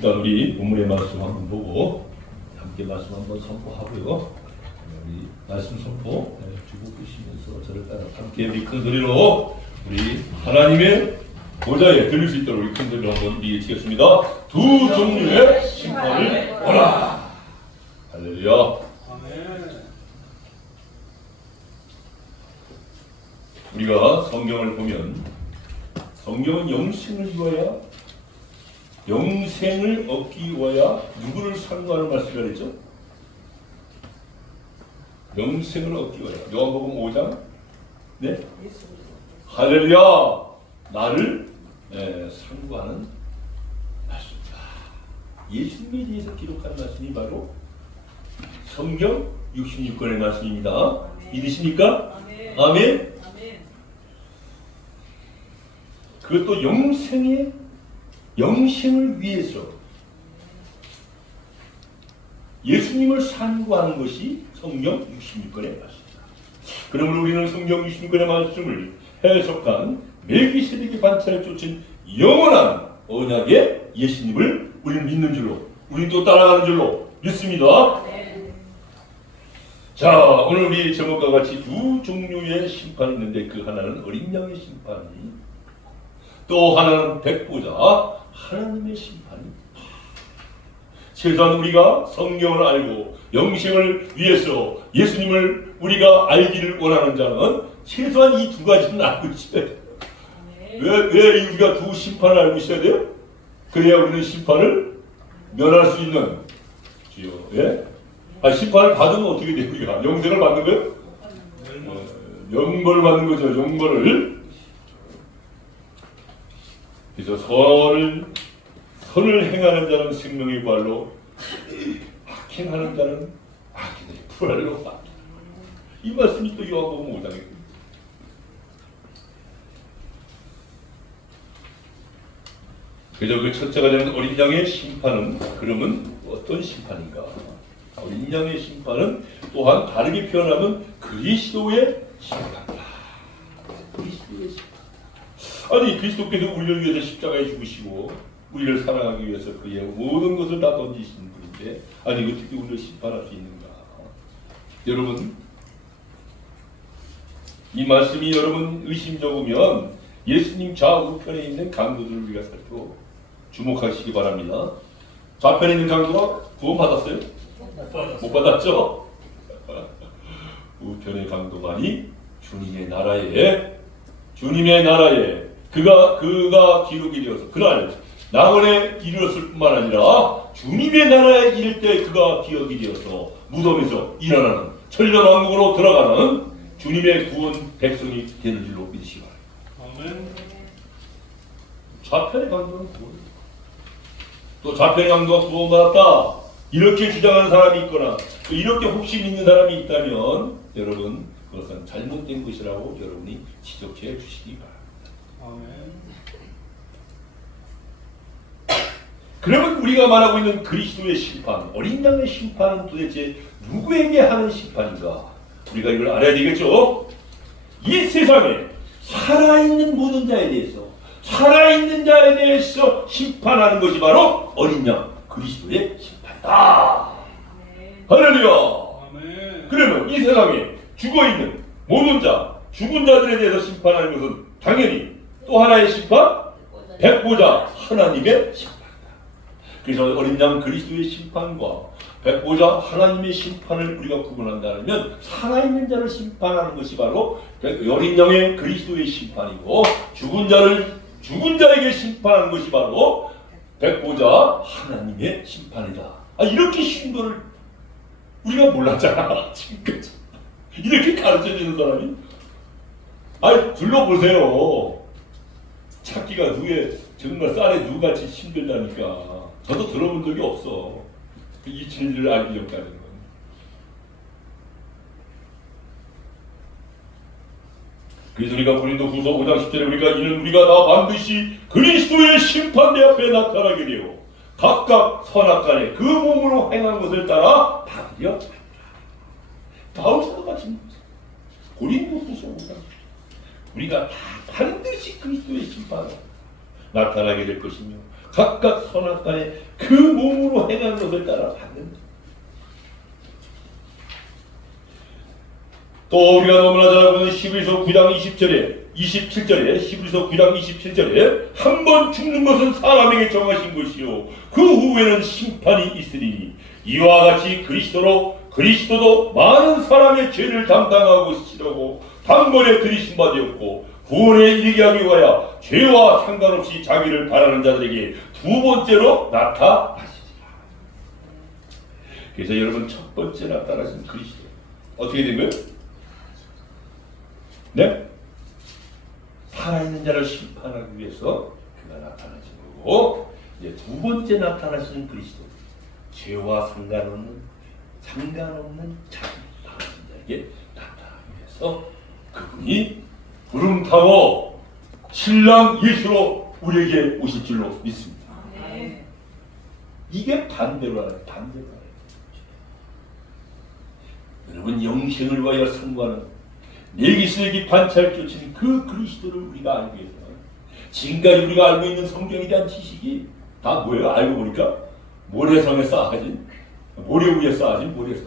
일단 우리 본문의 말씀 한번 보고 함께 말씀 한번 선포하고요. 우리 말씀 선포 주고 계시면서 저를 따라 함께 우리 큰 소리로 우리 하나님의 보좌에 들릴 수 있도록 우리 큰 소리로 한번 외치겠습니다. 두 종류의 심판을 오라. 할렐루야. 우리가 성경을 보면 성경은 영생을 위하여 영생을 얻기 위하여 누구를 상고하는 말씀이라 했죠? 영생을 얻기 위하여 요한복음 5장 네? 할렐루야 나를 상고하는 말씀이다. 예수님에 대해서 기록한 말씀이 바로 성경 66권의 말씀입니다. 믿으십니까? 아멘. 그것도 영생을 위해서 예수님을 상고하는 것이 성경 66권의 말씀입니다. 그러므로 우리는 성경 66권의 말씀을 해석한 멜기세덱의 반차를 쫓은 영원한 언약의 예수님을 우리는 믿는 줄로 우리는 또 따라가는 줄로 믿습니다. 자, 오늘 우리 제목과 같이 두 종류의 심판이 있는데 그 하나는 어린 양의 심판이 또 하나는 백보자 하나님의 심판이. 최소한 우리가 성경을 알고 영생을 위해서 예수님을 우리가 알기를 원하는 자는 최소한 이 두 가지는 알고 있어야 돼요. 왜 우리가 두 심판을 알고 있어야 돼요? 그래야 우리는 심판을 면할 수 있는 주요. 예? 심판을 받으면 어떻게 돼요? 우리가 영생을 받는 거예요? 영벌을 받는 거죠. 영벌을. 그래서 선을 행하는 자는 생명의 부활로 악행하는 자는 악인의 부활로 받는다. 이 말씀이 또 요한복음 5장에 그래서 그 첫째가 되는 어린 양의 심판은 그러면 어떤 심판인가? 어린 양의 심판은 또한 다르게 표현하면 그리스도의 심판이다. 그리스도의 심판. 아니 그리스도께서 우리를 위해서 십자가에 죽으시고 우리를 사랑하기 위해서 그의 모든 것을 다 던지신 분인데 아니 어떻게 우리를 심판할 수 있는가? 여러분 이 말씀이 여러분 의심적이면 예수님 좌우편에 있는 강도들을 우리가 살펴 주목하시기 바랍니다. 좌편에 있는 강도가 구원 받았어요? 못 받았죠? 우편의 강도만이 주님의 나라에 그가 기록이 되어서 그날 낙원에 이르렀을 뿐만 아니라 주님의 나라에 이를 때 그가 기억이 되어서 무덤에서 일어나는 천년왕국으로 들어가는 주님의 구원 백성이 되는 줄로 믿으시기 바랍니다. 좌편의 강도는 구원. 또 좌편의 강도가 구원받았다 이렇게 주장하는 사람이 있거나 또 이렇게 혹시 믿는 사람이 있다면 여러분 그것은 잘못된 것이라고 여러분이 지적해 주시기 바랍니다. 그러면 우리가 말하고 있는 그리스도의 심판, 어린 양의 심판은 도대체 누구에게 하는 심판인가? 우리가 이걸 알아야 되겠죠? 이 세상에 살아있는 모든 자에 대해서 심판하는 것이 바로 어린 양 그리스도의 심판이다. 할렐루야. 그러면 이 세상에 죽어있는 모든 자, 죽은 자들에 대해서 심판하는 것은 당연히 또 하나의 심판, 백보자 하나님의 심판이다. 그래서 어린 양 그리스도의 심판과 백보자 하나님의 심판을 우리가 구분한다면 살아있는 자를 심판하는 것이 바로 어린 양의 그리스도의 심판이고 죽은 자에게 심판하는 것이 바로 백보자 하나님의 심판이다. 이렇게 쉬운 거를 우리가 몰랐잖아 지금까지. 이렇게 가르쳐주는 사람이 둘러보세요. 찾기가 정말 쌀에 누같이 힘들다니까. 저도 들어본 적이 없어. 이 진리를 알기 전까지는. 그래서 우리가 고린도후서 5장 10절에 우리가 다 반드시 그리스도의 심판대 앞에 나타나게 되어 각각 선악간에 그 몸으로 행한 것을 따라 받으려 한다. 바울사도가 지금 고린도후서 5장 우리가 다 반드시 그리스도의 심판을 나타나게 될 것이며 각각 선악간에 그 몸으로 행하는 것을 따라 받는다. 또 우리가 너무나 잘 알고 있는 히브리서 9장 27절에 히브리서 9장 27절에 한 번 죽는 것은 사람에게 정하신 것이요 그 후에는 심판이 있으리니 이와 같이 그리스도도 많은 사람의 죄를 담당하고 치려고 단번에 들이신 바 되었고 구원에 이르게 하기 위하여 죄와 상관없이 자기를 바라는 자들에게 두 번째로 나타나시리라. 그래서 여러분 첫 번째 나타나신 그리스도 어떻게 된 거예요? 네? 살아있는 자를 심판하기 위해서 그가 나타나신 거고 이제 두 번째 나타나시는 그리스도 죄와 상관없는 자기 바라는 자에게 나타나기 위해서 그분이 구름 타고 신랑 예수로 우리에게 오실 줄로 믿습니다. 이게 반대로 하는 반대로 하는 여러분 영생을 위하여 선고하는 멜기세덱이 반차를 쫓은 그 그리스도를 우리가 알기 위해서 지금까지 우리가 알고 있는 성경에 대한 지식이 다 뭐예요? 알고 보니까 모래성에 쌓아진 모래 위에 쌓아진 모래성.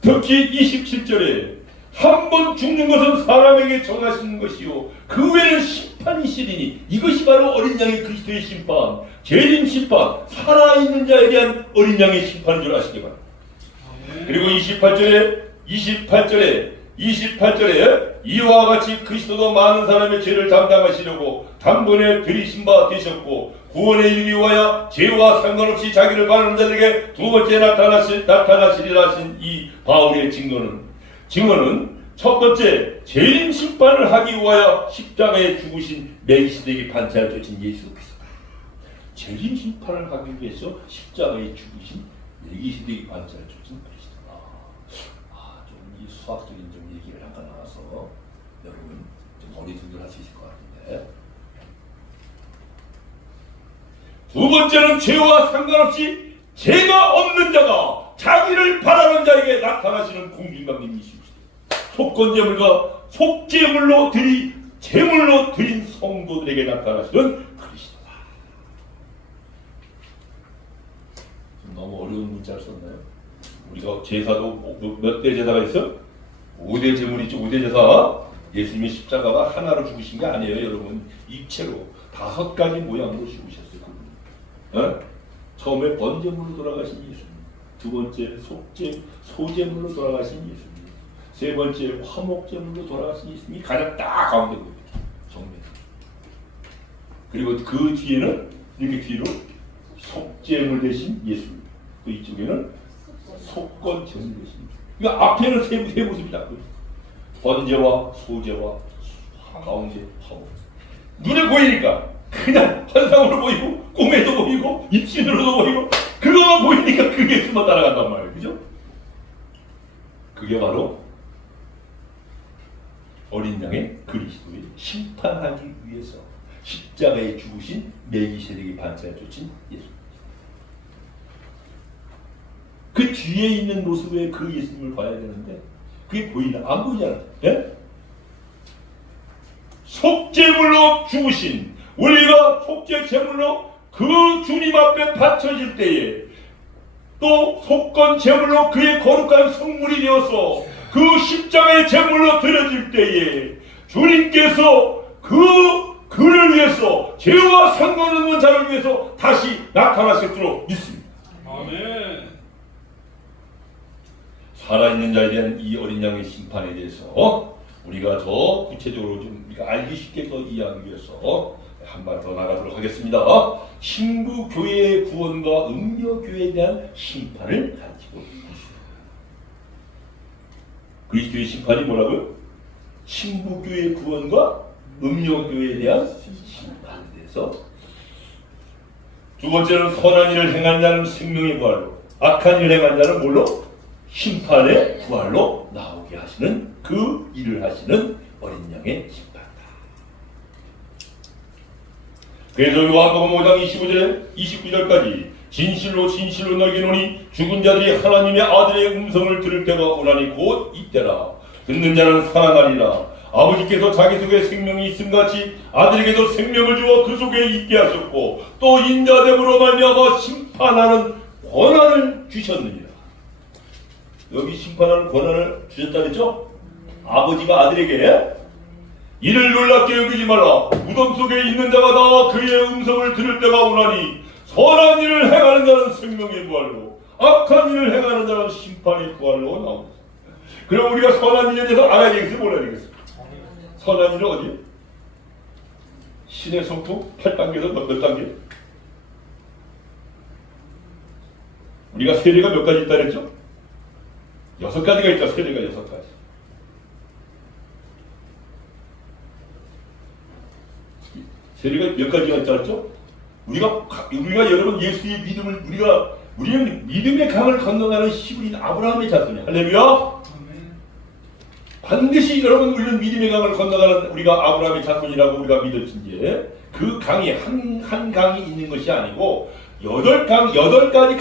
특히 27절에 한 번 죽는 것은 사람에게 정하시는 것이요 그 외에는 심판이 있으리니 이것이 바로 어린 양의 그리스도의 심판, 재림 심판, 살아있는 자에 대한 어린 양의 심판인 줄 아시기 바랍니다. 그리고 28절에 이와 같이 그리스도도 많은 사람의 죄를 담당하시려고 단번에 들이신 바 되셨고 구원에 이르기 위하여 죄와 상관없이 자기를 바라는 자들에게 두 번째 나타나시리라 하신 이 바울의 증거는 첫 번째 재림 심판을 하기 위하여 십자가에 죽으신 멜기세덱이 반차를 쫓은 예수 그리스도. 재림 심판을 하기 위해서 십자가에 죽으신 멜기세덱이 반차를 쫓은 그리스도다. 좀 이 수학적인 좀 얘기를 잠깐 나와서 여러분 좀 어리둥절할 수 있을 것 같은데. 두 번째는 죄와 상관없이 죄가 없는 자가 자기를 바라는 자에게 나타나시는 공중강림이십니다. 속건제물과 속제물로 제물로 드린 성도들에게 나타나시는 그리스도다. 너무 어려운 문자를 썼나요? 우리가 제사도 몇 대 제사가 있어? 5대 제물이 있죠. 5대 제사. 예수님이 십자가가 하나로 죽으신 게 아니에요, 여러분. 입체로 5가지 모양으로 죽으셨어요. 어? 처음에 번제물로 돌아가신 예수님, 두 번째 소제물로 돌아가신 예수님, 세 번째 화목제물로 돌아가신 예수님이 가장 딱 가운데 보입니다. 정면. 그리고 그 뒤에는 이렇게 뒤로 속제물 대신 예수님, 또 이쪽에는 속건제물 대신. 그러니까 앞에는 세 모습이 딱 보여요. 번제와 소제와 가운데 화목. 눈에 보이니까 그냥 환상으로 보이고 꿈에도 보이고 입신으로도 보이고 그거만 보이니까 그 예수만 따라간단 말이에요. 그죠? 그게 바로 어린 양의 그리스도의 심판하기 위해서 십자가에 죽으신 멜기세덱이 반차에 쫓은 예수. 그 뒤에 있는 모습의 그 예수님을 봐야 되는데 그게 보이나? 안 보이잖아요. 예? 속죄물로 죽으신 우리가 속죄 제물로 그 주님 앞에 바쳐질 때에 또 속건 제물로 그의 거룩한 성물이 되어서 그 십자가의 제물로 드려질 때에 주님께서 그를 위해서 죄와 상관없는 자를 위해서 다시 나타나실 줄로 믿습니다. 아멘. 살아있는 자에 대한 이 어린 양의 심판에 대해서 우리가 더 구체적으로 좀 우리가 알기 쉽게 더 이해하기 위해서 한 발 더 나가도록 하겠습니다. 신부 교회의 구원과 음녀 교회에 대한 심판을 가르치고 있습니다. 그리스도의 심판이 뭐라고요? 신부 교회의 구원과 음녀 교회에 대한 심판에 대해서. 두 번째는 선한 일을 행한 자는 생명의 부활로, 악한 일을 행한 자는 뭘로? 심판의 부활로 나오게 하시는 그 일을 하시는 어린 양의 심판이다. 그래서 요한복음 5장 25절 29절까지 진실로 진실로 너희에게 이르노니 죽은 자들이 하나님의 아들의 음성을 들을 때가 오나니 곧 이때라. 듣는 자는 살아나리라. 아버지께서 자기 속에 생명이 있음같이 아들에게도 생명을 주어 그 속에 있게 하셨고 또 인자됨으로 말미암아 심판하는 권한을 주셨느니라. 여기 심판하는 권한을 주셨다 그랬죠? 아버지가 아들에게 이를 놀랍게 여기지 말라. 무덤 속에 있는 자가 다 그의 음성을 들을 때가 오나니 선한 일을 행하는 자는 생명의 부활로 악한 일을 행하는 자는 심판의 부활로 나옵니다. 그럼 우리가 선한 일에 대해서 알아야 되겠어요? 몰라야 되겠어요? 선한 일은 어디? 신의 성품 8단계에서 몇 단계? 우리가 세례가 몇 가지 있다 그랬죠? 6가지가 있죠. 세례가 6가지. 세례가 몇 가지가 있다 그랬죠? 우리가 여러분 예수의 믿음을 우리는 믿음의 강을 건너가는 시부인 아브라함의 자손이야. 할렐루야. 반드시 여러분 우리는 믿음의 강을 건너가는 우리가 아브라함의 자손이라고 우리가 믿었는지 그 강이 한 강이 있는 것이 아니고 8가지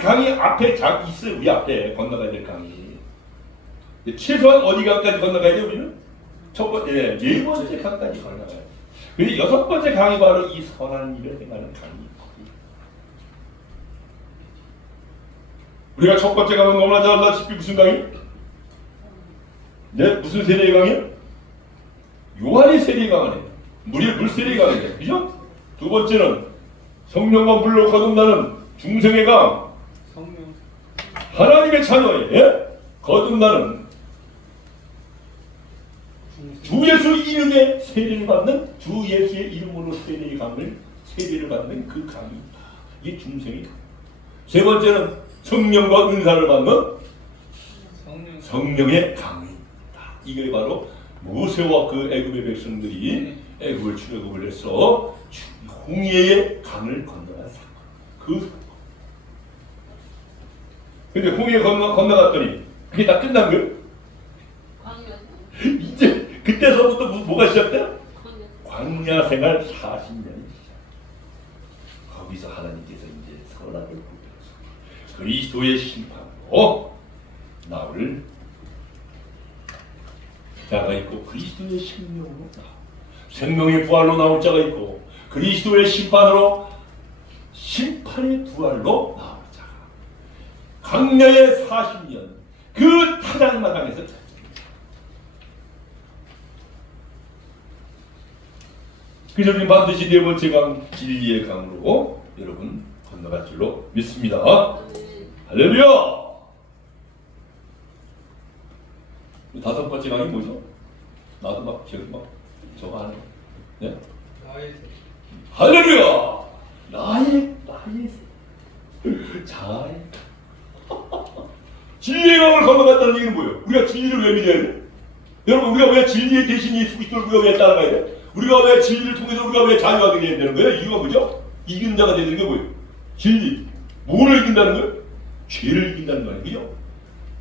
강이 앞에 있어요. 우리 앞에 건너가야 될 강이. 최소한 어디 강까지 건너가야 돼 우리는? 첫 번째, 네 번째 강까지 건너가야 돼. 그리고 6번째 강이 바로 이 선한 일을 행하는 강이. 우리가 첫 번째 강은 너무나 잘 알다시피 무슨 강이? 네, 무슨 세례의 강이요? 요한의 세례의 강이에요. 물 세례의 강이에요. 그죠? 두 번째는 성령과 물로 거듭나는 중생의 강. 하나님의 자녀에 거듭나는 주 예수 이름의 세례를 받는 주 예수의 이름으로 세례를 받는 그 강이 있다. 이게 중생의 강. 세 번째는 성령과 은사를 받는 성령의 강이 있다. 이게 바로 모세와 그 애굽의 백성들이 애굽을 출애굽을 해서 홍해의 강을 건너간 사건. 그 사건. 근데 홍해 건너갔더니 그게 다 끝난 거예요? 이제 그때서부터 뭐가 시작돼요? 광야 생활 40년이 시작. 거기서 하나님께서 이제 선악을 구별해서 그리스도의 심판으로 나올 자가 있고 그리스도의 생명으로 생명의 부활로 나올 자가 있고 그리스도의 심판으로 심판의 부활로 나올 자가 광야의 40년 그 타작마당에서 그래서 우리는 반드시 네 번째 강 진리의 강으로 여러분 건너갈 줄로 믿습니다. 할렐루야. 다섯 번째 강이 뭐죠? 나도 막 기억이 막 저거 하네. 네? 나의 할렐루야. 나의 자의 진리의 강을 건너갔다는 얘기는 뭐예요? 우리가 진리를 왜 믿어야 돼? 여러분 우리가 왜 진리의 대신 예수 그리스도를 우리가 왜 따라가야 돼? 우리가 왜 진리를 통해서 우리가 왜 자유하게 돼야 되는 거예요? 이유가 뭐죠? 이기는 자가 되는 게 뭐예요? 진리. 뭐를 이긴다는 거예요? 죄를 이긴다는 거 아니에요?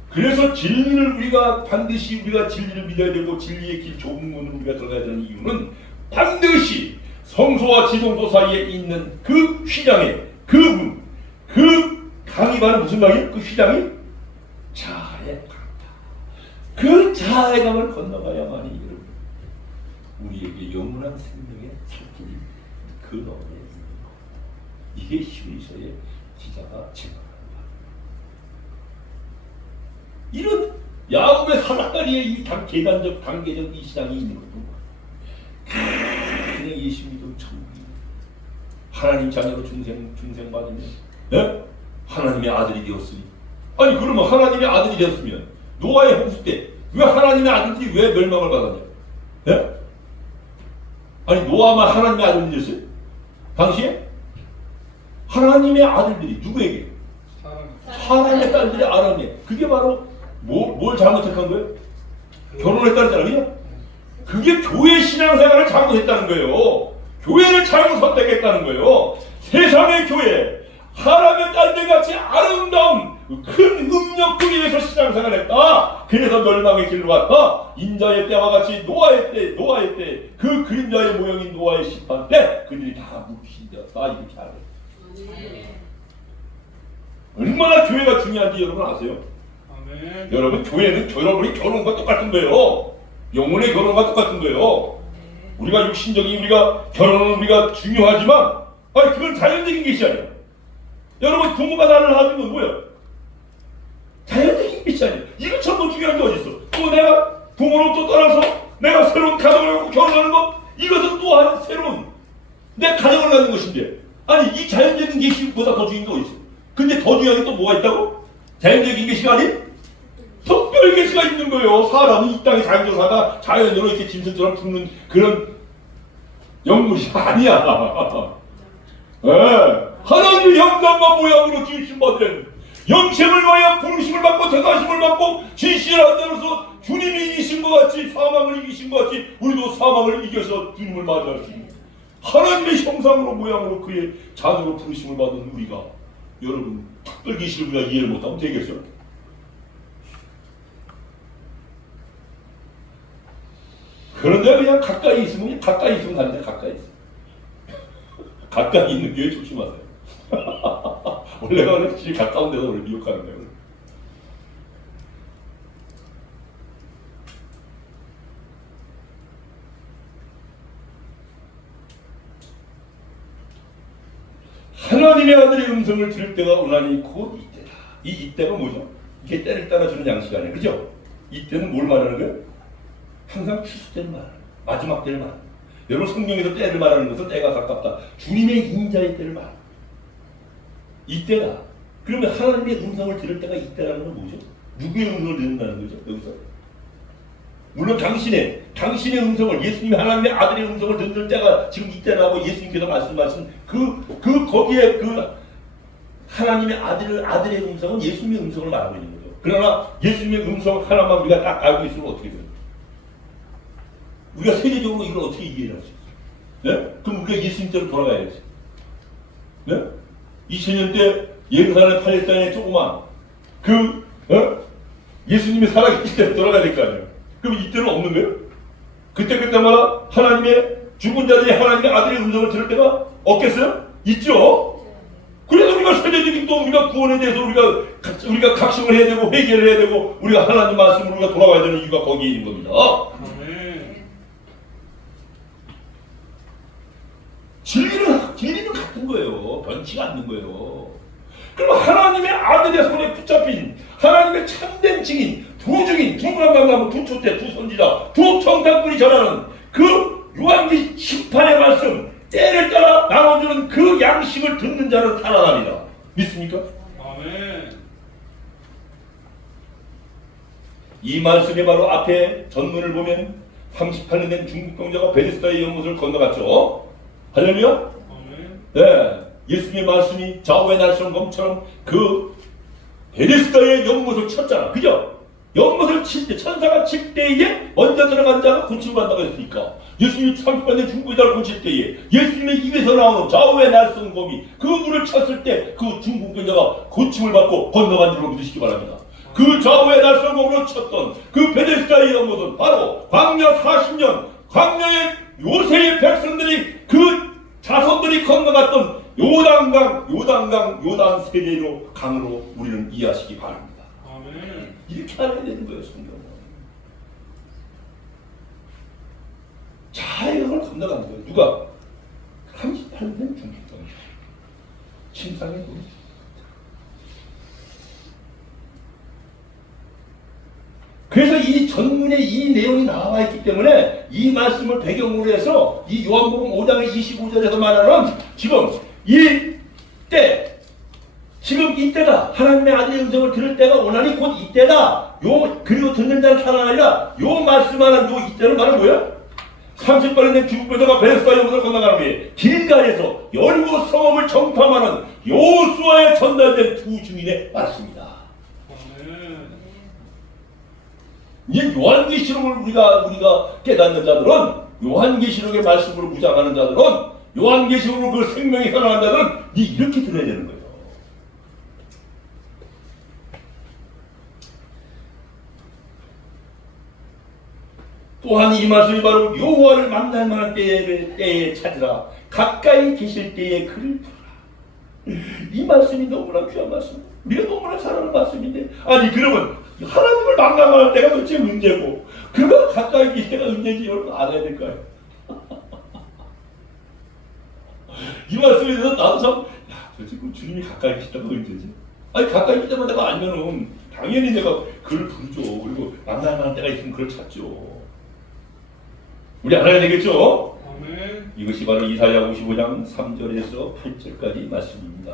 그래서 진리를 우리가 반드시 우리가 진리를 믿어야 되고 진리의 길 좁은 문을 우리가 들어가야 되는 이유는 반드시 성소와 지성소 사이에 있는 그 휘장의 그 문, 그 강이 바로 무슨 강이에요? 그 휘장이 자아의 강이다. 그 자아의 강을 건너가야만이 우리에게 영원한 생명의 살길이 그 너머에 있는 것. 이게 히브리서의 기자가 증언하는 것. 이런 야곱의 사다리에 이 계단적 단계적 이 시장이 있는 것도 그냥 예수 믿음 천국이 하나님 자녀로 중생 받으면 네? 하나님의 아들이 되었으니 아니 그러면 하나님의 아들이 되었으면 노아의 홍수 때 왜 하나님의 아들들이 왜 멸망을 받았냐? 네? 아니 노아만 하나님의 아들이 됐어요? 당시에? 하나님의 아들들이 누구에게? 사람의 딸들이 아람에. 그게 바로 뭘 잘못한 거예요? 결혼했다는 사람이요? 그게 교회 신앙생활을 잘못했다는 거예요. 교회를 잘못 선택했다는 거예요. 세상의 교회 하나님의 딸들같이 아름다운 큰 음력을 위해서 신앙생활했다. 그래서 멸망의 길로 갔다. 인자의 때와 같이 노아의 때 그 그림자의 모형인 노아의 심판 때 그들이 다 묵신되었다. 이렇게 하래. 얼마나 교회가 중요한지 여러분 아세요? 아멘. 여러분 교회는 여러분이 결혼과 똑같은 거예요. 영혼의 결혼과 똑같은 거예요. 우리가 육신적인 우리가 결혼은 우리가 중요하지만 아니 그건 자연적인 것이 아니야. 여러분 부모가 나를 낳은 건 뭐예요? 자연적인 것이 아니야. 이거 전부 중요한 게 어디 있어? 또 내가 부모로부터 떠나서 내가 새로운 가정을 갖고 결혼하는 것 이것은 또한 새로운 내 가정을 갖는 것인데 아니 이 자연적인 계시보다 더 중요한 게 어디 있어? 근데 더 중요한 게 또 뭐가 있다고? 자연적인 계시가 아닌 특별 계시가 있는 거예요. 사람은 이 땅에 자연적으로 살다 자연으로 이렇게 짐승처럼 죽는 그런 영물이 아니야. 네. 하나님의 형상과 모양으로 지으신 바된 영생을 위하여 부르심을 받고 택하심을 받고 진실을 한자로서 주님이 이기신 것 같이 사망을 이기신 것 같이 우리도 사망을 이겨서 주님을 맞이할 수 있는 하나님의 형상으로 모양으로 그의 자녀로 부르심을 받은 우리가 여러분 특별 계시를 우리가 이해를 못하면 되겠어요? 그런데 그냥 가까이 있으면 간다. 가까이 있으면 가까이 있는 교회 조심하세요. 원래가 원래 제일 가까운 데서 원래 미혹하는 거예요. 하나님의 아들의 음성을 들을 때가 오나니 곧 이때다. 이 이때가 뭐죠? 이게 때를 따라주는 양식 아니에요. 그죠? 이때는 뭘 말하는 거예요? 항상 추수때를 말하는 거예요. 마지막 때를 말하는 거예요. 여러분 성경에서 때를 말하는 것은 때가 가깝다. 주님의 인자의 때를 말하는 거예요. 이때다. 그러면 하나님의 음성을 들을 때가 이때라는 건 뭐죠? 누구의 음성을 듣는다는 거죠? 여기서 물론 당신의 음성을 예수님이 하나님의 아들의 음성을 듣는 때가 지금 이때라고 예수님께서 말씀하신 거기에 하나님의 아들의 음성은 예수님의 음성을 말하고 있는 거죠. 그러나 예수님의 음성 하나만 우리가 딱 알고 있으면 어떻게 돼요? 우리가 세계적으로 이걸 어떻게 이해할 수 있어요? 네? 그럼 우리가 예수님 때로 돌아가야지. 네? 2000년 때 예루살렘 팔레스타인의 조그만 예수님이 살아계실 때 돌아가야 될 거 아니에요. 그럼 이때는 없는 거예요? 그때마다 하나님의 죽은 자들이 하나님의 아들의 음성을 들을 때가 없겠어요? 있죠? 그래서 우리가 세대적인 또 우리가 구원에 대해서 우리가 각성을 해야 되고 회개를 해야 되고 우리가 하나님 말씀으로 우리가 돌아가야 되는 이유가 거기에 있는 겁니다. 진리는 같은 거예요. 변치가 않는 거예요. 그럼 하나님의 아들의 손에 붙잡힌 하나님의 참된 증인, 두 증인, 두 문안방가면 두 초대, 두 선지자, 두 청탁꾼이 전하는 그 요한기 심판의 말씀, 때를 따라 나눠주는 그 양식을 듣는 자는 살아납니다. 믿습니까? 아멘. 이 말씀이 바로 앞에 전문을 보면 38년 된 중국 병자가 베데스다의 연못을 건너갔죠. 할렐루야? 네, 예수님의 말씀이 좌우의 날성검처럼 그 베데스다의 연못을 쳤잖아. 그죠? 연못을 칠 때, 천사가 칠 때에 먼저 들어간 자가 고침을 받는다고 했으니까 예수님이 38년 중국자를 고칠 때에 예수님의 입에서 나오는 좌우의 날성검이 그 물을 쳤을 때 그 중국병자가 고침을 받고 건너간 줄로 믿으시기 바랍니다. 그 좌우의 날성검으로 쳤던 그 베데스다의 연못은 바로 광야 40년 광야의 요새의 백성들이 그 자손들이 건너갔던 요단 세계로 강으로 우리는 이해하시기 바랍니다. 아멘. 이렇게 알아야 되는 거예요, 성경은. 자연을 건너간 거예요. 누가? 38년 중국병자. 침상에 누워. 그래서 이 전문에 이 내용이 나와 있기 때문에 이 말씀을 배경으로 해서 이 요한복음 5장의 25절에서 말하는 지금 이때다. 하나님의 아들의 음성을 들을 때가 오나니 곧 이때다. 그리고 듣는 자는 살아나리라. 요 말씀하는 요 이때는 말은 뭐야? 30번에 된 중국병자가 베데스다 연못을 건너가는 후에 길가에서 여리고 성읍을 정탐하는 여호수아에 전달된 두 증인의 말씀이다. 이제 요한계시록을 우리가 깨닫는 자들은 요한계시록의 말씀으로 무장하는 자들은 요한계시록으로 그 생명이 살아난 자들은 이렇게 들어야 되는 거예요. 또한 이 말씀이 바로 여호와를 만날 만한 때에 찾으라. 가까이 계실 때에 그를 부르라. 이 말씀이 너무나 귀한 말씀, 우리가 너무나 잘하는 말씀인데, 아니 그러면 하나님을 만나할 때가 도대체 문제고 그가 가까이 계실 때가 문제인지 여러분 알아야 될 거예요. 이 말씀에 대해서 나도 참, 야, 도대체 그 주님이 가까이 계실 때가 문제지. 아니 가까이 있을 때만 내가 알면은 당연히 내가 그를 부르죠. 그리고 만날 만한 때가 있으면 그를 찾죠. 우리 알아야 되겠죠? 아멘. 이것이 바로 이사야 55장 3절에서 8절까지 말씀입니다.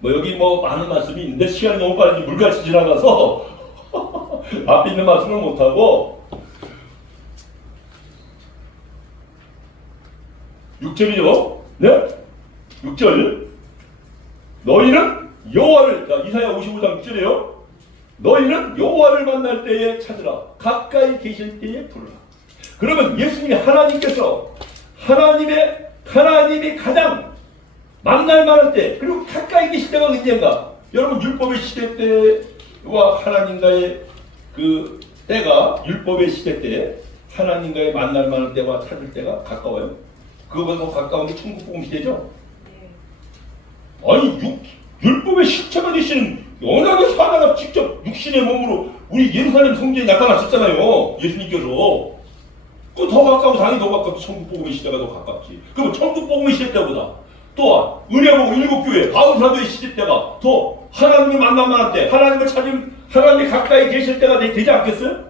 뭐 여기 뭐 많은 말씀이 있는데 시간이 너무 빨리 물같이 지나가서 앞에 있는 말씀을 못하고 6절이요. 네? 6절. 너희는 여호와를, 자, 이사야 55장 6절이에요. 너희는 여호와를 만날 때에 찾으라. 가까이 계실 때에 부르라. 그러면 예수님이 하나님께서 하나님이 가장 만날 만할 때, 그리고 가까이 계실 때가 언제인가? 여러분 율법의 시대 때와 하나님과의 그 때가, 율법의 시대 때 하나님과의 만날 만할 때와 찾을 때가 가까워요. 그거보다 더 가까운 게 천국복음 시대죠. 아니 율법의 실체가 되시는 연약의 사자가 직접 육신의 몸으로 우리 예루살렘 성전에 나타나셨잖아요. 예수님께서. 그 더 가까워, 당연히 더 가깝지. 천국복음의 시대가 더 가깝지. 그러면 천국복음의 시대 때보다 또한 은혜복음 일곱교회 바울사도의 시대 때가 더 하나님을 만나만할 때, 하나님을 찾은, 하나님이 가까이 계실 때가 되지 않겠어요?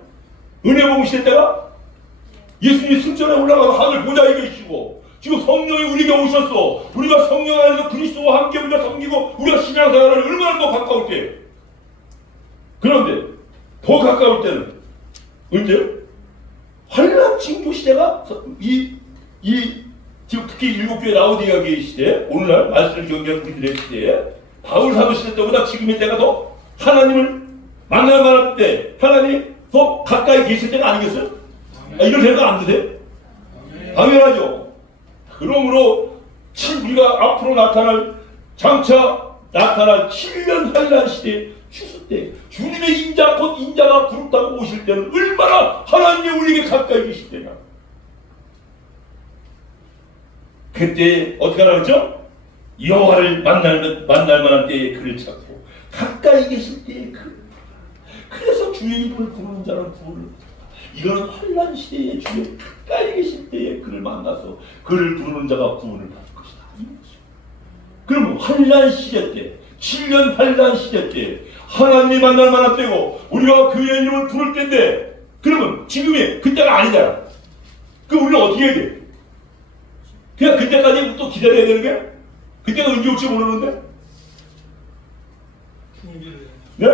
은혜복음 시대 때가 예수님이 승천에 올라가서 하늘 보좌에 계시고 지금 성령이 우리에게 오셨어. 우리가 성령 안에서 그리스도와 함께 우리가 섬기고 우리가 신앙생활을 얼마나 더 가까울 때. 그런데 더 가까울 때는 언제? 환난 징조 시대가 지금 특히 일곱교회 라오디게아 시대, 오늘날 말씀을 경계하는 우리들의 시대에 바울 사도 시대 때보다 지금의 때가 더 하나님을 만날 만할 때, 하나님이 더 가까이 계실 때가 아니겠어요? 이런 생각 안 드세요? 당연하죠. 그러므로 우리가 앞으로 장차 나타날 7년 환난 시대 추수 때 주님의 인자 곧 인자가 부르다고 오실 때는 얼마나 하나님이 우리에게 가까이 계실 때냐. 그때 어떻게 하라고 여호와를 만날 만한 때에 그를 찾고 가까이 계실 때에 그래서 주의 이름을 부르는 자는 구원을 받는다. 이거는 환난 시대에 주의 가까이 계실 때에 그를 만나서 그를 부르는 자가 구원을 받을 것이다. 그럼 환난 시대 때, 7년 환난 시대 때 하나님이 만날 만한 때고 우리가 그의 이름을 부를 때인데, 그러면 지금이 그때가 아니잖아. 그럼 우리는 어떻게 해야 돼? 그냥 그때까지 또 기다려야 되는 게? 그때가 언제 올지 모르는데? 네?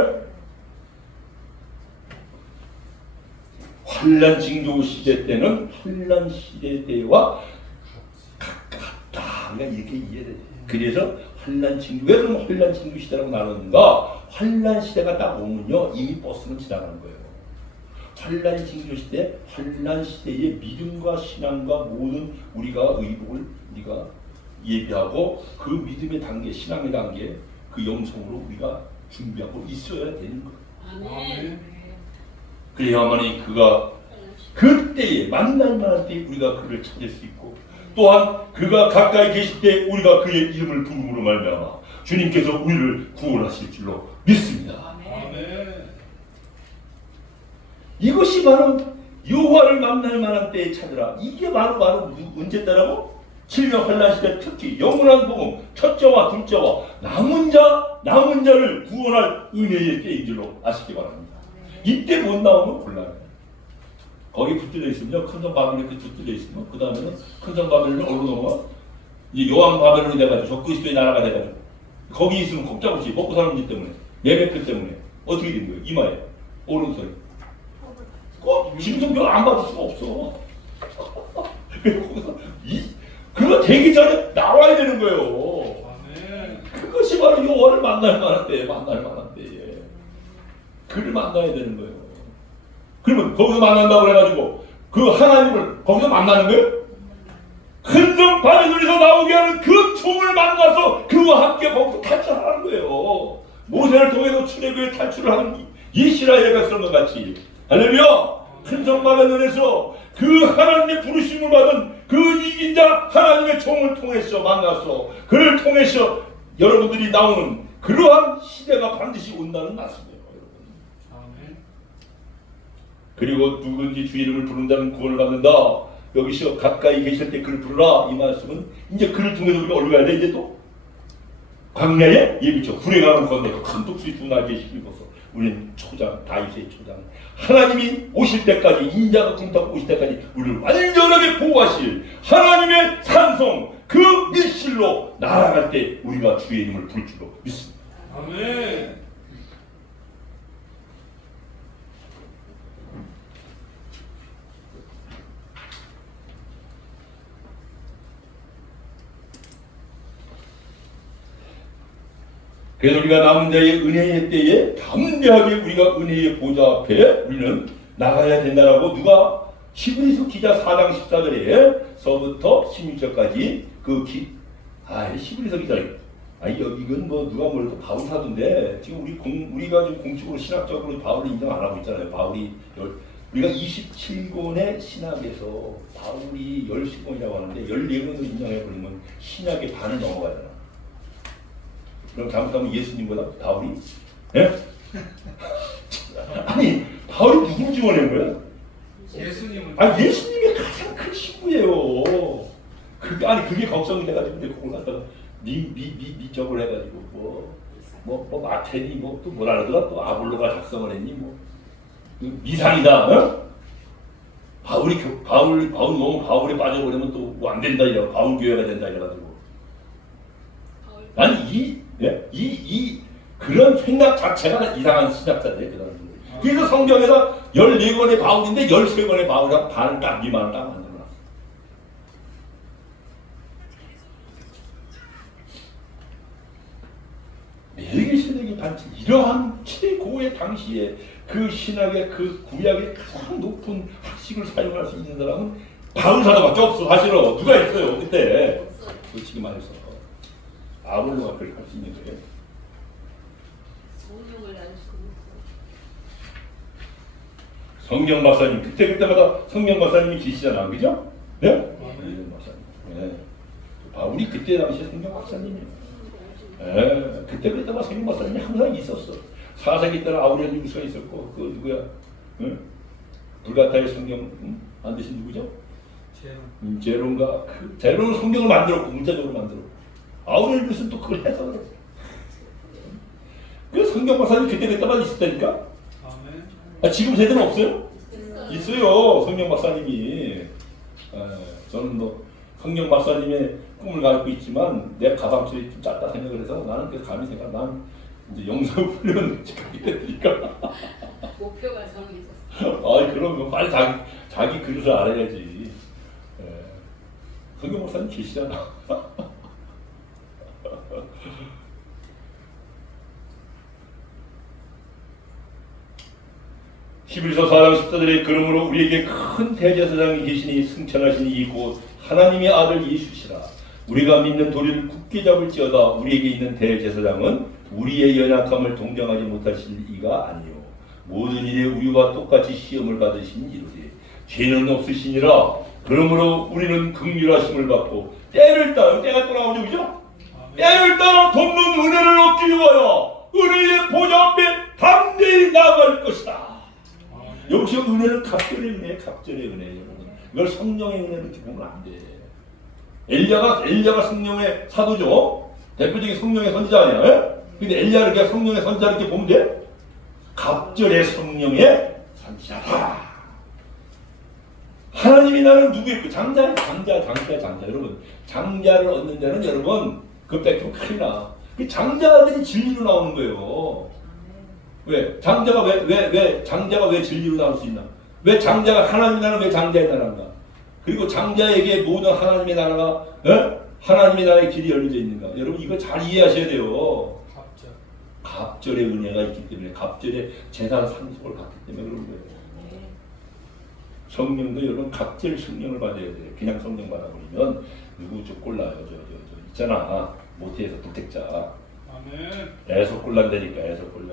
환난 징조 시대 때는 환난 시대 때와 가깝다. 그러니까 이렇게 이해돼. 그래서 환난 징조, 왜 그럼 환난 징조 시대라고 나눴는가? 환난 시대가 딱 오면요 이미 버스는 지나가는 거예요. 환난 징조 시대, 환난 시대의 믿음과 신앙과 모든 우리가 의복을 우리가 예비하고 그 믿음의 단계, 신앙의 단계, 그 영성으로 우리가 준비하고 있어야 되는 거예요. 아멘. 그래야만이 그가 그때에 만날 만한 때에 우리가 그를 찾을 수 있고, 또한 그가 가까이 계실 때 우리가 그의 이름을 부름으로 말미암아 주님께서 우리를 구원하실 줄로 믿습니다. 아멘. 이것이 바로 여호와를 만날 만한 때에 찾으라. 이게 바로 언제 때라고? 7년 환난 시대, 특히 영원한 복음 첫째와 둘째와 남은 자를 구원할 은혜의 때인 줄로 아시기 바랍니다. 이때 못 나오면 곤란해요. 거기 붙들려 있으면요, 큰성 바벨론에 붙들려 있으면 그 다음에는 큰성 바벨론이 어디로 넘어가? 이제 여왕 바벨론이 돼가지고 저 그리스도의 나라가 돼가지고 거기 있으면 꼼짝없이 먹고 사는 일 때문에, 예배표 때문에 어떻게 된 거예요? 이마에 오른손에 짐승병 안 받을 수가 없어. 거기서 그거 되기 전에 나와야 되는 거예요. 아멘. 그것이 바로 여호와를 만날 만한 때에 그를 만나야 되는 거예요. 그러면 거기서 만난다고 해가지고 그 하나님을 거기서 만나는 거예요? 큰성 바벨론에서 나오게 하는 그 총을 만나서 그와 함께 거기서 탈출하는 거예요. 모세를 통해서 출애굽의 탈출을 하는 이스라엘 백성과 같이. 할렐루야! 큰성 바벨론에서 그 하나님의 부르심을 받은 그 이긴 자 하나님의 총을 통해서 만났어. 그를 통해서 여러분들이 나오는 그러한 시대가 반드시 온다는 말씀이에요, 여러분. 아멘. 그리고 누구든지 주 이름을 부르는 자는 구원을 받는다. 여기서 가까이 계실 때 그를 부르라. 이 말씀은 이제 그를 통해서 우리가 어디로 가야 돼? 이제 또 광야에 예비죠. 굴에 가는 건데 큰 독수리 두 날개에 씹어서 우리는 초장, 다윗의 초장. 하나님이 오실 때까지, 인자가 꿈타고 오실 때까지 우리를 완전하게 보호하실 하나님의 산성, 그 밀실로 날아갈 때 우리가 주의 이름을 부를 줄로 믿습니다. 아멘. 그래서 우리가 남은 자의 은혜의 때에 담대하게 우리가 은혜의 보좌 앞에 우리는 나가야 된다라고 누가 히브리서 기자 4장 14절에서부터 16절까지 히브리서 기자 이건 뭐 누가 뭘또 바울 사도인데 지금 우리가 지금 공식으로 신학적으로 바울을 인정 안 하고 있잖아요. 바울이 우리가 27권의 신학에서 바울이 10권이라고 하는데 14권을 인정해 버리면 신학의 반을 넘어가잖아. 그럼 잘못하면 예수님보다 바울이? 예? 아니 바울이 누구를 지원한 거야? 예수님을. 예수님이 가장 큰 신부예요. 그게 걱정이 돼가지고 근데 그걸 갖다가 미적을 해가지고 뭐 마테니 또 뭐라 그러더라 또 아볼로가 작성을 했니 미상이다. 어? 바울 너무 바울에 빠져버리면 또 안 된다 이래. 바울 교회가 된다 이래가지고. 난 그런 생각 자체가 이상한 신학자들이에요. 그 사람들. 그래서 성경에서 14권의 바울인데 13권의 바울이라고 반을 딱 미만을 딱 만들어놨어. 매일 신학이 반지 이러한 최고의 당시에 그 신학의 그 구약의 가장 높은 학식을 사용할 수 있는 사람은 바울 사도밖에 없어. 사실은 누가 있어요 그때. 솔직히 말해서 아볼로가 그렇게 할 수 있는 거예요. 성경 박사님 그때마다 성경 박사님이 계시잖아, 그죠? 네? 성경 박사님. 네. 바울이 그때 당시에 성경 박사님이에요. 네. 그때마다 성경 박사님이 항상 있었어. 4세기 때는 아우레리우스가 있었고 그 누구야? 응? 불가타의 성경 만드신 누구죠? 제롬가 제롬은 성경을 만들었고 문자적으로 만들었고 아우레리우스는 또 그걸 해석을 했어. 그 성경 박사님 그때마다 있었다니까. 지금 세대는 없어요? 있어요. 성경 박사님이. 저는 성경 박사님의 꿈을 갖고 있지만 내 가방줄이 좀 짧다 생각을 해서 나는 그 감히 생각 난 이제 영상 훈련을 가게 되니까. 목표가 정해졌어. 그러면 빨리 자기 그릇을 알아야지. 성경 박사님 계시잖아. 히브리서 4장 14절에 그러므로 우리에게 큰 대제사장이 계시니 승천하시니 이곧 하나님의 아들 예수시라. 우리가 믿는 도리를 굳게 잡을지어다. 우리에게 있는 대제사장은 우리의 연약함을 동정하지 못하실 이가 아니요 모든 일에 우리와 똑같이 시험을 받으신 이로되 죄는 없으시니라. 그러므로 우리는 긍휼하심을 받고 때를 따라 때가 또 나오죠, 그죠? 때를 따라 돕는 은혜를 얻기 위하여 은혜의 보좌 앞에 담대히 나아갈 것이다. 여기서 은혜는 갑절의 은혜, 갑절의 은혜. 여러분. 이걸 성령의 은혜로 이렇게 보면 안 돼. 엘리야가 성령의 사도죠. 대표적인 성령의 선지자 아니야? 근데 엘리야를 그냥 성령의 선지자 이렇게 보면 돼? 갑절의 성령의 선지자다. 하나님이 나는 누구의 장자. 여러분, 장자를 얻는 자는 여러분 그 뺏기면 큰일 나. 그 장자들이 진리로 나오는 거예요. 왜? 장자가 왜 진리로 나올 수 있나? 왜 장자가 하나님의 나라는 왜 장자의 나라인가? 그리고 장자에게 모든 하나님의 나라가 하나님의 나라의 길이 열려져 있는가? 여러분 이거 잘 이해하셔야 돼요. 갑절의 은혜가 있기 때문에 갑절의 재산 상속을 받기 때문에 그런 거예요. 성령도 여러분 갑절 성령을 받아야 돼요. 그냥 성령 받아버리면 누구 저 꼴나요. 저 있잖아. 모태에서 도택자. 애서 꼴난다니까 애서 꼴나.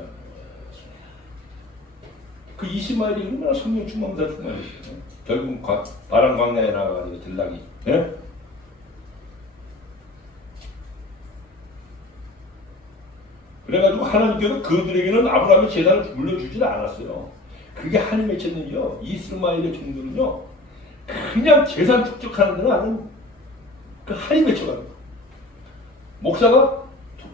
그 이스마엘이 얼마나 성령 충만자 충만했어요. 결국 바람 광야에 나가가지고 들락이. 예? 그래가지고 하나님께서 그들에게는 아브라함의 재산을 물려주지는 않았어요. 그게 한이 맺혔는요. 이스마엘의 종들은요. 그냥 재산 축적하는 데는 아는 그 한이 맺혀가지고 목사가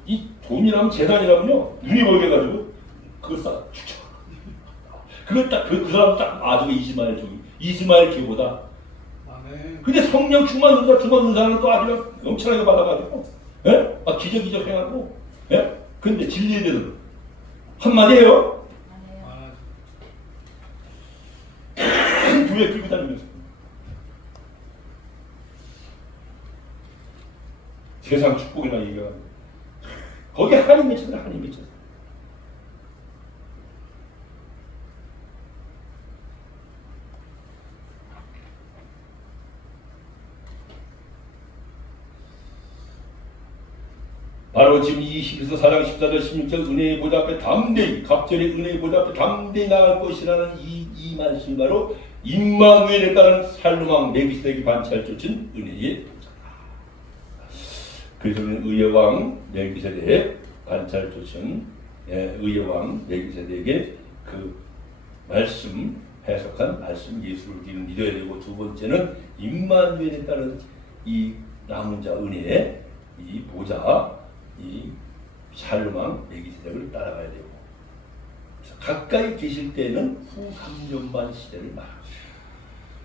이 돈이라면 재산이라면요. 눈이 멀게 가지고 그걸 싹 축적. 그걸 딱 그 사람 딱 저거 이스마엘 기호다. 아멘. 근데 성령 충만 은사는 또 아주 엄청나게 받아가지고, 예? 기적이적 행하고, 예? 근데 진리에 대해서 한마디 해요. 큰 교회 끌고 다니면서 세상 축복이나 얘기하고 거기 한이 맺혔다. 한이 맺혔어. 바로 지금 이 4장 14절 16절 은혜의 보좌 앞에 담대히 갑절의 은혜의 보좌 앞에 담대히 나갈 것이라는 이 말씀이 바로 임마누엘에 따른 살로망 멜기세덱이 반차를 쫓은 은혜의 보좌다. 그래서 의의 왕 멜기세덱 반차를 쫓은 의의 왕 멜기세덱의 그 말씀 해석한 말씀 예수를 우리는 믿어야 되고, 두 번째는 임마누엘에 따른 이 남은 자 은혜의 이 보좌 이 샬롬왕 멜기세덱을 따라가야 되고, 가까이 계실 때는 후 3년 반 시대를 말합니다.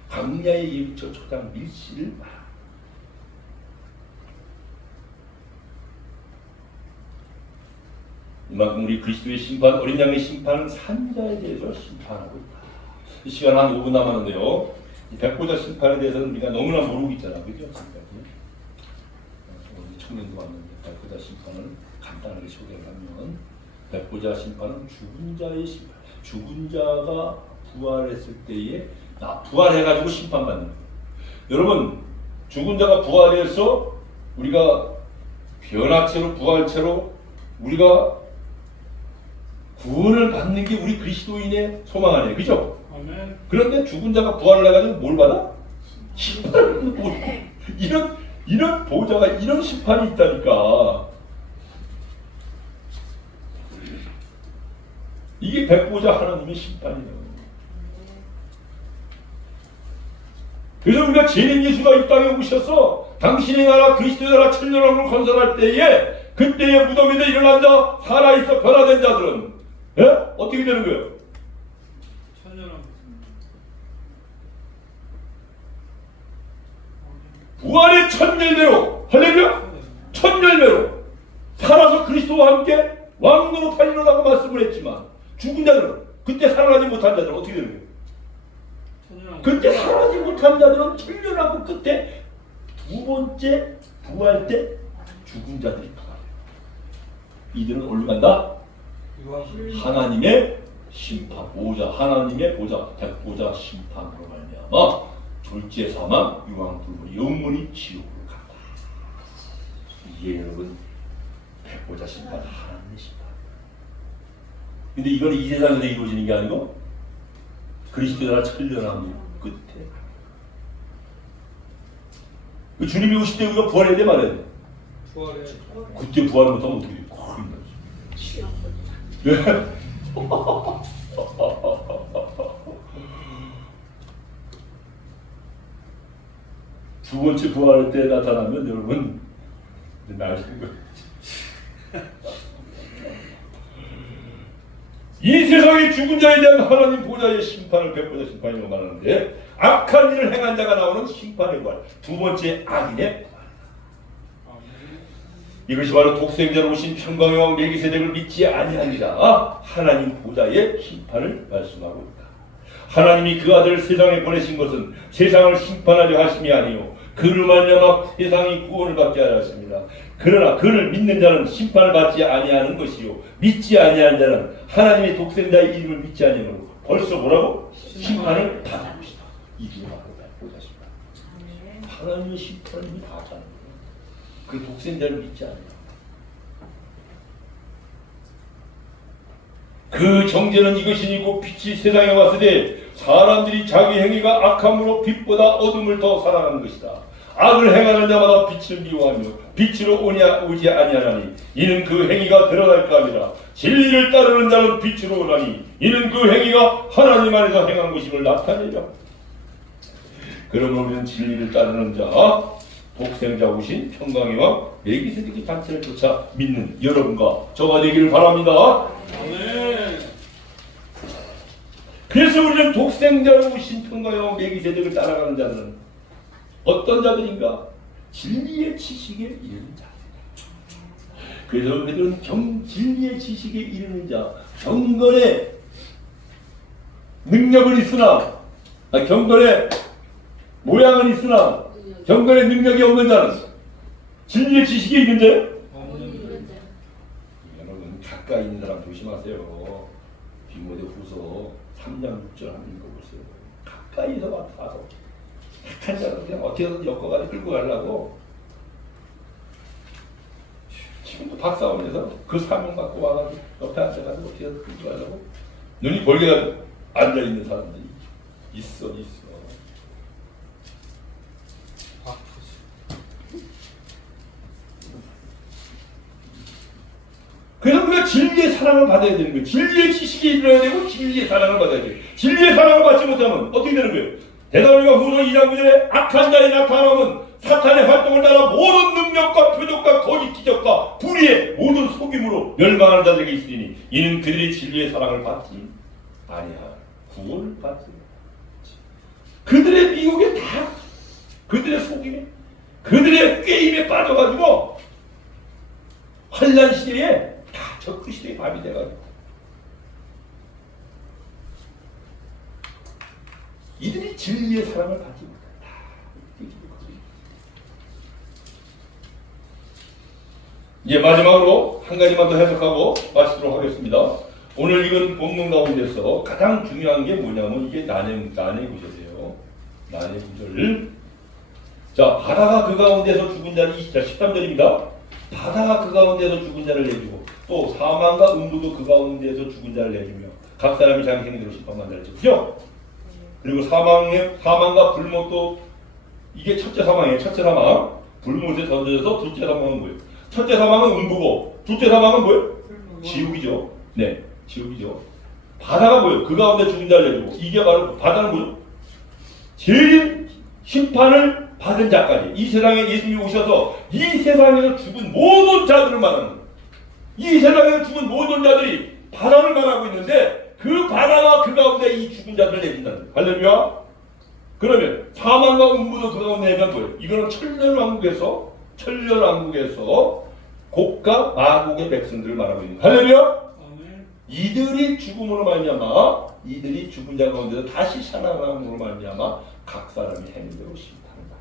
광야의 예비처 초장 밀시를 말합니다. 이만큼 우리 그리스도의 심판, 어린 양의 심판은 산자에 대해서 심판하고 있다. 이 시간 한 5분 남았는데요. 이 백보자 심판에 대해서는 우리가 너무나 모르고 있잖아, 그죠? 지금까지 청년도 왔는데 백보자 심판을 간단하게 소개를 하면, 백보자 심판은 죽은 자의 심판, 죽은 자가 부활했을 때에 부활해가지고 심판받는 거예요. 여러분, 죽은 자가 부활해서 우리가 변화체로 부활체로 우리가 구원을 받는 게 우리 그리스도인의 소망 아니에요, 그죠? 아멘. 그런데 죽은 자가 부활을 해가지고 뭘 받아? 심판을 받고 이런 보좌가, 이런 심판이 있다니까. 이게 백보자 하나님의 심판이에요. 그래서 우리가 재림 예수가 이 땅에 오셔서 당신의 나라 그리스도의 나라 천년왕국을 건설할 때에, 그때의 무덤에서 일어난 자, 살아있어 변화된 자들은 어떻게 되는 거예요? 천년왕국. 부활의 천열매로, 할렐루야! 천열매로 살아서 그리스도와 함께 왕노로 타일러라고 말씀을 했지만, 죽은 자들은, 그때 살아나지 못한 자들은 어떻게 되는 거예요? 그때 살아나지 못한 자들은 천년왕국 끝에 두 번째 부활 때 죽은 자들이 부활해요. 이들은 어디로 간다? 하나님의 심판, 보좌, 하나님의 보좌, 백보좌 심판으로 말미암아 졸지의 사망, 유황불문이 영원히 지옥으로 간다. 이게 여러분 백보자 심판, 하나님의 심판. 근데 이건 이 세상에서 이루어지는 게 아니고 그리스도의 나라 천년왕국 끝에. 그 주님이 오실 때 우리가 부활해야 돼, 말해야 돼? 부활해. 그때 부활을 못하면 어떻게 돼? 두 번째 부활할 때 나타나면 여러분 나으시는 거예요. 이 세상의 죽은 자에 대한 하나님 보좌의 심판을 백보자 심판이라고 말하는데, 악한 일을 행한 자가 나오는 심판의 부활, 두 번째 악인의 부활. 이것이 바로 독생자로 오신 평강의 왕 멜기세덱을 믿지 아니한 자, 하나님 보좌의 심판을 말씀하고 있다. 하나님이 그 아들을 세상에 보내신 것은 세상을 심판하려 하심이 아니요 그를 말미암아 세상이 구원을 받게 하려 하십니다. 그러나 그를 믿는 자는 심판을 받지 아니하는 것이요 믿지 아니하는 자는 하나님의 독생자의 이름을 믿지 아니하므로 벌써 뭐라고? 심판을 받을 것이다. 이게 바로 백보자 심판. 하나님의 심판을 이미 다 하잖아요. 그 독생자를 믿지 않아요. 그 정죄는 이것이니 곧 빛이 세상에 왔으되 사람들이 자기 행위가 악함으로 빛보다 어둠을 더 사랑하는 것이다. 악을 행하는 자마다 빛을 미워하며 빛으로 오지 아니하나니 이는 그 행위가 드러날까 함이라. 진리를 따르는 자는 빛으로 오나니 이는 그 행위가 하나님 안에서 행한 것임을 나타내려. 그러면 우리는 진리를 따르는 자, 독생자오신 평강의 멜기세덱의 잔치를 쫓아 믿는 여러분과 저가 되기를 바랍니다. 아멘. 그래서 우리는 독생자로 오신 평강의 멜기세덱을 따라가는 자들은 어떤 자들인가? 진리의 지식에 이르는 자. 그래서 그들은 진리의 지식에 이르는 자, 경건의 능력은 있으나, 경건의 모양은 있으나 경건의 능력이 없는 자는 진리의 지식이 있는데, 여러분 가까이 있는 사람 조심하세요. 디모데후서 3장 6절 한번 읽어보세요. 가까이서 맡아서 착한 자는 그냥 어떻게든 엮어가지고 끌고 가려고 지금도 박사원에서 그 사명 갖고 와가지고 옆에 앉아가지고 어떻게든 끌고 가려고 눈이 벌게 앉아있는 사람들이 있어. 그래서 우리가 진리의 사랑을 받아야 되는 거예요. 진리의 지식이 일어나야 되고 진리의 사랑을 받아야 돼요. 진리의 사랑을 받지 못하면 어떻게 되는 거예요? 데살로니가 후서 2장 9절에 악한 자의 나타남은 사탄의 활동을 따라 모든 능력과 표적과 거짓 기적과 불의의 모든 속임으로 멸망하는 자들에게 있으니 이는 그들이 진리의 사랑을 받지 아니하여 구원을 받지 못하지. 그들의 미혹에 다, 그들의 속임에, 그들의 꾀임에 빠져가지고 환란 시대에 다 적그 시대의 밤이 돼가지고 이들이 진리의 사랑을 받지 못한다. 이제 마지막으로 한 가지만 더 해석하고 마치도록 하겠습니다. 오늘 읽은 본문 가운데서 가장 중요한 게 뭐냐면 이게 난의 구절이에요. 난의 구절. 자, 바다가 그 가운데서 죽은 자를 13절입니다. 바다가 그 가운데서 죽은 자를 내주고 또 사망과 음부도 그 가운데서 죽은 자를 내주며 각 사람이 자기 행위대로 심판받는다 했죠. 그죠? 그리고 사망과 불못도 이게 첫째 사망이에요. 첫째 사망. 불못에 던져져서 둘째 사망은 뭐예요? 첫째 사망은 음부고 둘째 사망은 뭐예요? 지옥이죠. 네, 지옥이죠. 바다가 뭐예요? 그 가운데 죽은 자를 내주고 이게 바로 바다는 뭐예요? 제일 심판을 받은 자까지 이 세상에 예수님이 오셔서 이 세상에서 죽은 모든 자들을 말하는 거예요. 이 세상에서 죽은 모든 자들이 바다를 말하고 있는데 그 바다가 그 가운데 이 죽은 자들을 내준다는 거예요. 할렐루야. 그러면 사망과 음부도 그 가운데 내면 뭐예요? 이거는 천년왕국에서 곡과 마곡의 백성들을 말하고 있는 거예요. 할렐루야. 이들이 죽음으로 말미암아 이들이 죽은 자 가운데서 다시 살아남음으로 말미암아 각 사람이 행위대로 심판한다.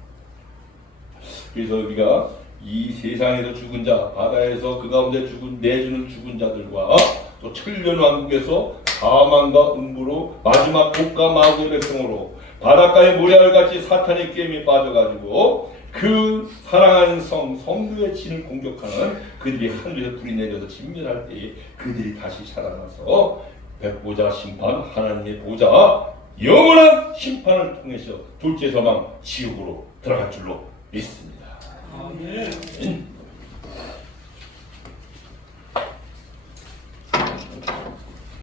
그래서 우리가 이 세상에서 죽은 자, 바다에서 그 가운데 내주는 죽은 자들과 또 천년왕국에서 사망과 음부로 마지막 곡과 마곡의 백성으로 바닷가의 모래알같이 사탄의 꾀임에 빠져가지고 그 사랑하는 성도의 진을 공격하는 그들이 하늘에서 불이 내려서 진멸할 때에 그들이 다시 살아나서 백보자 심판, 하나님의 보좌, 영원한 심판을 통해서 둘째 사망 지옥으로 들어갈 줄로 믿습니다. 아멘.